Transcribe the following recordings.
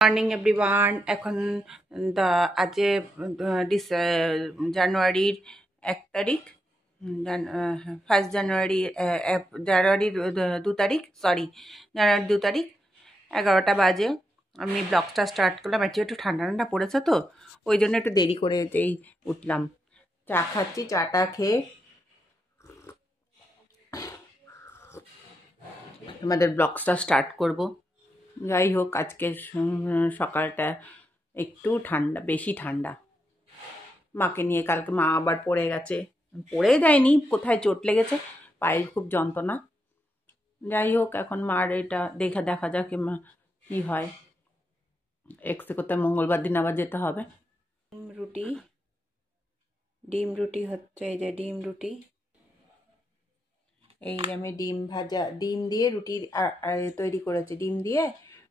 Morning everyone. এখন আজ জানুয়ারির 1 তারিখ, 1 জানুয়ারি, জানুয়ারির 2 তারিখ, জানুয়ারির 2 তারিখ 11টা বাজে। আমি ব্লগটা স্টার্ট করলাম। একটু ঠান্ডা ঠান্ডা পড়েছে তো, ওই জন্য একটু দেরি করেতেই উঠলাম। চা খাচ্ছি, চাটা খেয়ে আমাদের ব্লগটা স্টার্ট করব। যাই হোক, আজকে সকালটা একটু ঠান্ডা, বেশি ঠান্ডা। মাকে নিয়ে কালকে মা আবার পড়ে গেছে, পড়ে যায়নি, কোথায় চোট লেগেছে, পায়ের খুব যন্ত্রণা। যাই হোক, এখন মার এটা দেখা যাক কি হয়। এক্সরে করতে মঙ্গলবার দিন আবার যেতে হবে। ডিম রুটি হচ্ছে, এই যে ডিম রুটি। এই যে আমি ডিম দিয়ে রুটি তৈরি করেছি, ডিম দিয়ে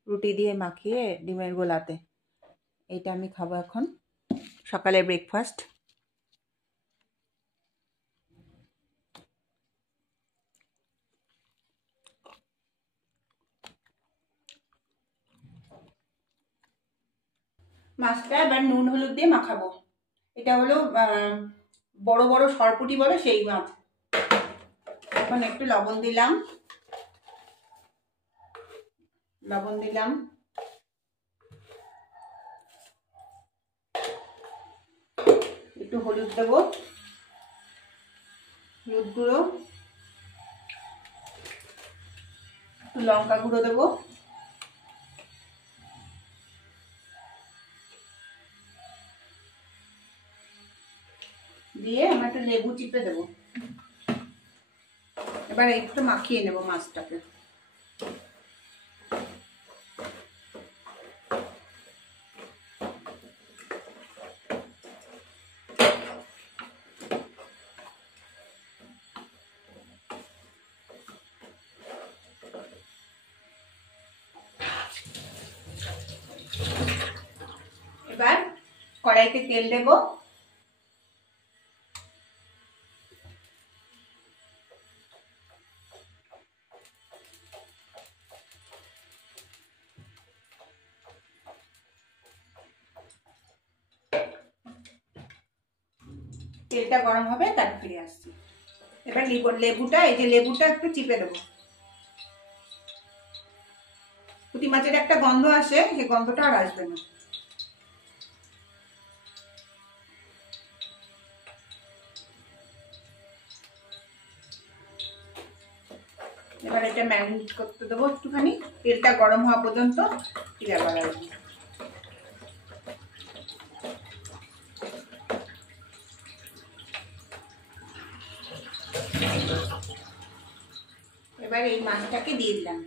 রুটি দিয়ে মাখিয়ে ডিমের গোলাতে। এটা আমি খাবো এখন, সকালে ব্রেকফাস্ট। মাছটা এবার নুন হলুদ দিয়ে মাখাবো। এটা হলো বড় বড় সরপুঁটি বলে সেই মাছ। এখন একটু লবণ দিলাম, একটু হলুদ দেবো, হলুদ গুঁড়ো, একটু লঙ্কা গুঁড়ো দেবো, দিয়ে আমরা একটু লেবু চিপে দেবো। এবার একটু মাখিয়ে নেবো মাছটাকে। এবার কড়াইতে তেল দেবো, তেলটা গরম হবে, তার ফিরে আসছি। এবার লেবুটা, এই যে লেবুটা একটু চিপে দেবো। পুঁটি মাছের একটা গন্ধ আসে, সেই গন্ধটা আর আসবে না। এবার এটা ম্যারিনেট করতে দেবো একটুখানি, তেলটা গরম হওয়া পর্যন্ত। ফিরে আবার আসবো। এবার এই মাছটাকে দিয়ে দিলাম।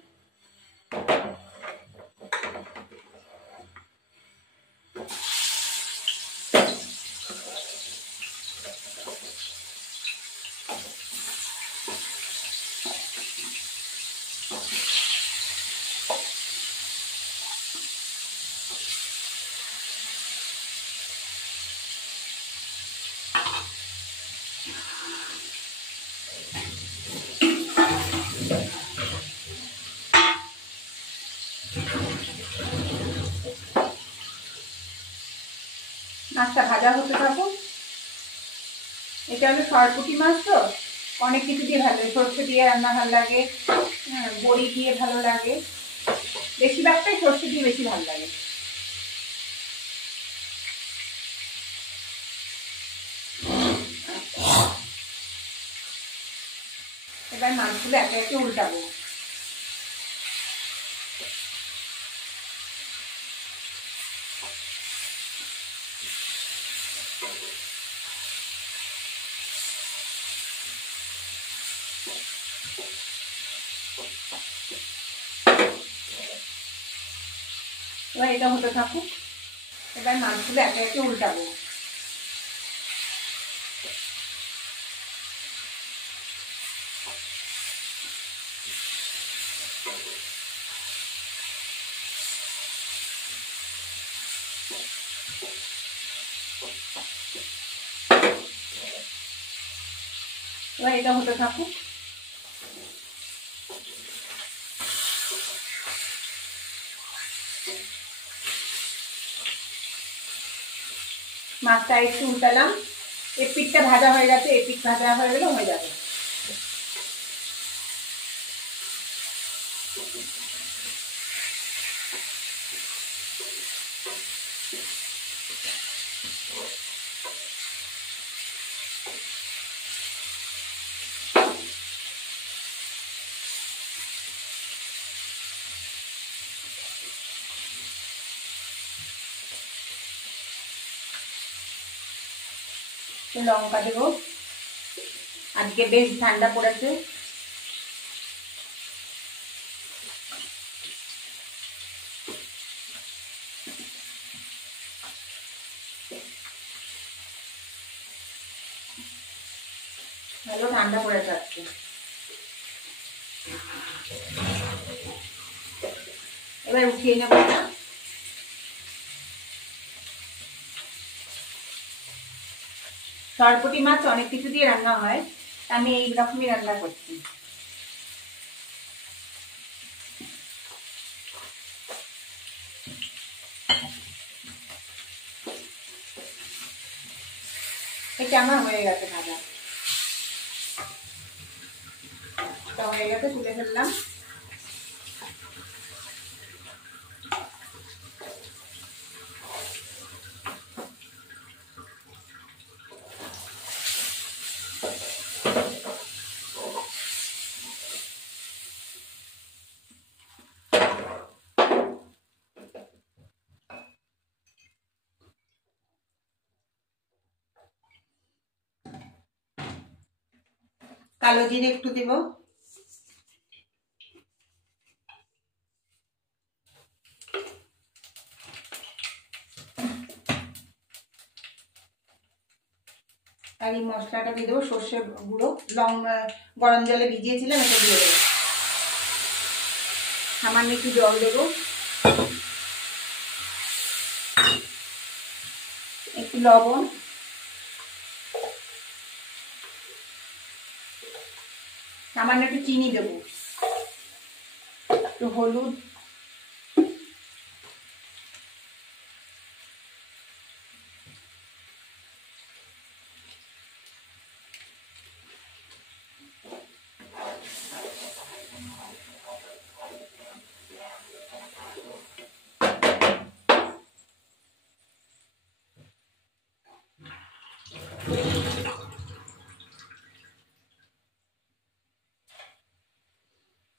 মাছটা ভাজা হতে থাকুক। এটা হলো সরপুঁটি মাছ, তো অনেক কিছু দিয়ে ভালো লাগে। সর্ষে দিয়ে রান্না ভালো লাগে, বড়ি দিয়ে ভালো লাগে, বেশিরভাগটাই সর্ষে দিয়ে বেশি ভালো লাগে। এবার মাছগুলো একে একে উল্টাবো। এবার এটা হতে থাকুক। এবার মাছগুলো একে একে উল্টাবো। এবার এটা হতে থাকুক। মাছটা একটু উল্টালাম, এপিঠটা ভাজা হয়ে গেছে, এপিঠ ভাজা হয়ে গেলে হয়ে যাবে। লঙ্কা দেবো, আজকে বেশ ঠান্ডা পড়েছে। ভালো ঠান্ডা পড়েছে আজকে। এবার উঠিয়ে নেব না। সরপুঁটি মাছ অনেক কিছু দিয়ে রান্না হয়, আমি এই রকমই রান্না করছি। এটা আমার হয়ে গেছে ভাজা, হয়ে গেছে, তুলে ফেললাম। কালো জিরে একটু দেব, আর এই মশলাটা দিয়ে দেবো সর্ষে গুঁড়ো, গরম জলে ভিজিয়েছিলাম, এটা দিয়ে দেবো। সামান্য একটু জল দেবো, একটু লবণ, সামান্য একটু চিনি দেবো, একটু হলুদ,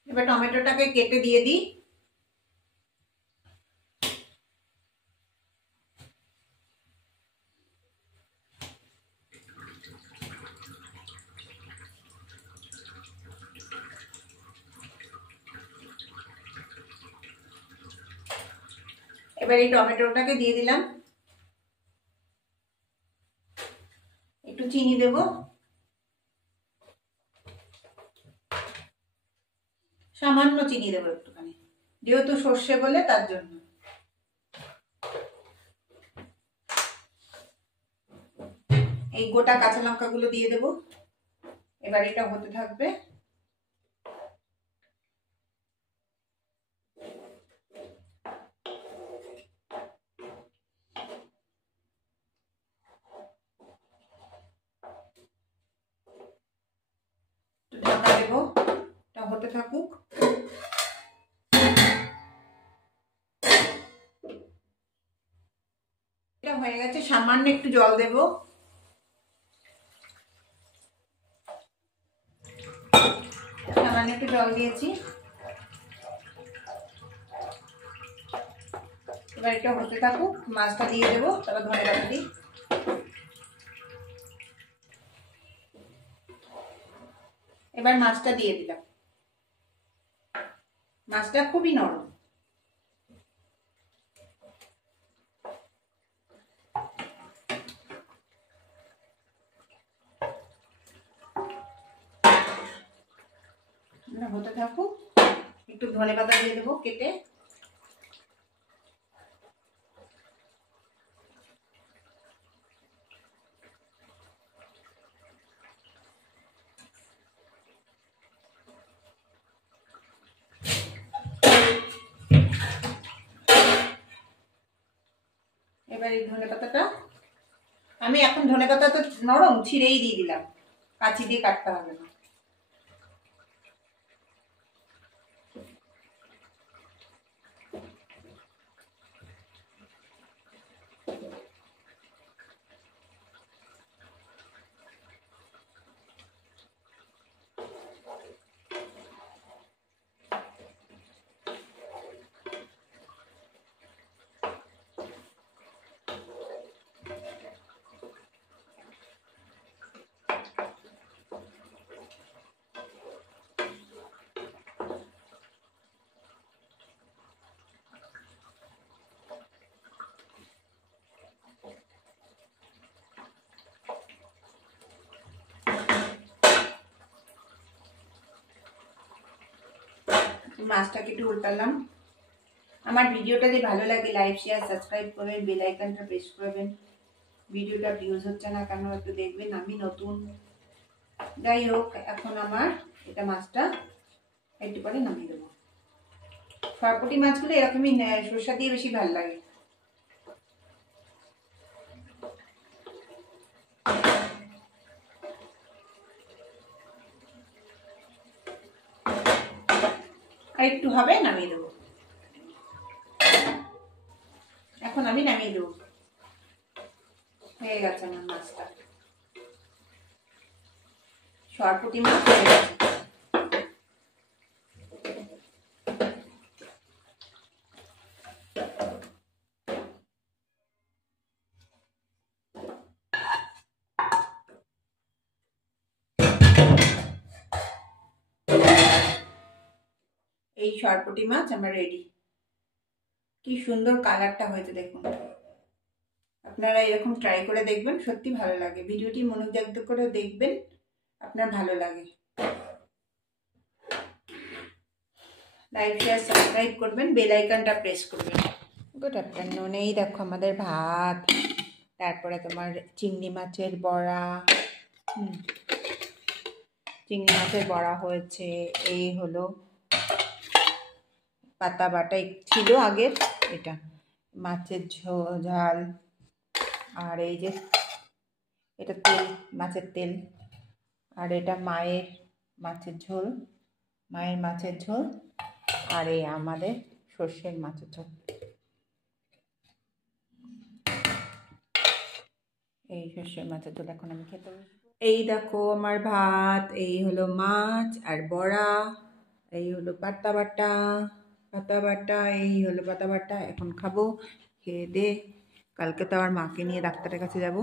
এবার টমেটোটাকে কেটে দিয়ে দিই। এবার এই টমেটোটাকে দিয়ে দিলাম, একটু চিনি দেব, সামান্য চিনি দেবো একটুখানি, যেহেতু সর্ষে বলে তার জন্য। এই গোটা কাঁচা লঙ্কাগুলো দিয়ে দেব। এবার এটা হতে থাকবে। ঢাকা দেব, এটা হতে থাকুক। এটা হয়ে গেছে, সামান্য একটু জল দেব, সামান্য একটু জল দিয়েছি। এবার এটা হতে থাকুক, মাছটা দিয়ে দেবো, তারপর ধনেপাতা দিই। এবার মাছটা দিয়ে দিলাম, মাছটা খুবই নরম। হতে থাকুক, একটু ধনেপাতা দিয়ে দেবো কেটে। এবার এই ধনেপাতাটা আমি এখন ধনেপাতা তো নরম, ছিঁড়েই দিয়ে দিলাম, কাঁচি দিয়ে কাটতে হবে না। মাছটাকে একটু উল্টালাম। আমার ভিডিওটা যদি ভালো লাগে লাইক শেয়ার সাবস্ক্রাইব করবেন, বেল আইকনটা প্রেস করবেন। ভিডিওটা ভিউজ হচ্ছে না কেন একটু দেখবেন, আমি নতুন। যাই হোক, এখন আমার এটা মাছটা একটু পরে নামিয়ে দেবো। সরপুঁটি মাছগুলো এরকমই সরষা দিয়ে বেশি ভালো লাগে। আর একটু হবে, নামিয়ে দেবো। এখন আমি নামিয়ে দেবো, হয়ে গেছে আমার মাছটা, সরপুঁটি মাছ হয়ে গেছে। এই সরপুঁটি মাছ আমার রেডি। কি সুন্দর কালারটা হয়েছে দেখুন। আপনারা এরকম ট্রাই করে দেখবেন, সত্যি ভালো লাগে। ভিডিওটি মনোযোগ করে দেখবেন, আপনার ভালো লাগে। লাইক শেয়ার সাবস্ক্রাইব করবেন, বেল আইকনটা প্রেস করবেন। Good afternoon. এই দেখো আমাদের ভাত, তারপরে তোমার চিংড়ি মাছের বড়া, চিংড়ি মাছের বড়া হয়েছে। এই হলো পাতা বাটা ছিল আগের, এটা মাছের ঝাল, আর এই যে এটা তেল, মাছের তেল, আর এটা মায়ের মাছের ঝোল, মায়ের মাছের ঝোল, আর এই আমাদের সর্ষের মাছের ঝোল। এই সর্ষের মাছের ঝোল এখন আমি খেতে বসবো। এই দেখো আমার ভাত, এই হলো মাছ আর বড়া, এই হলো পাতা বাটা, পাতা বাটা, এই হলো পাতা বাটা। এখন খাবো, খেয়ে দে কালকে তো আবার মাকে নিয়ে ডাক্তারের কাছে যাব।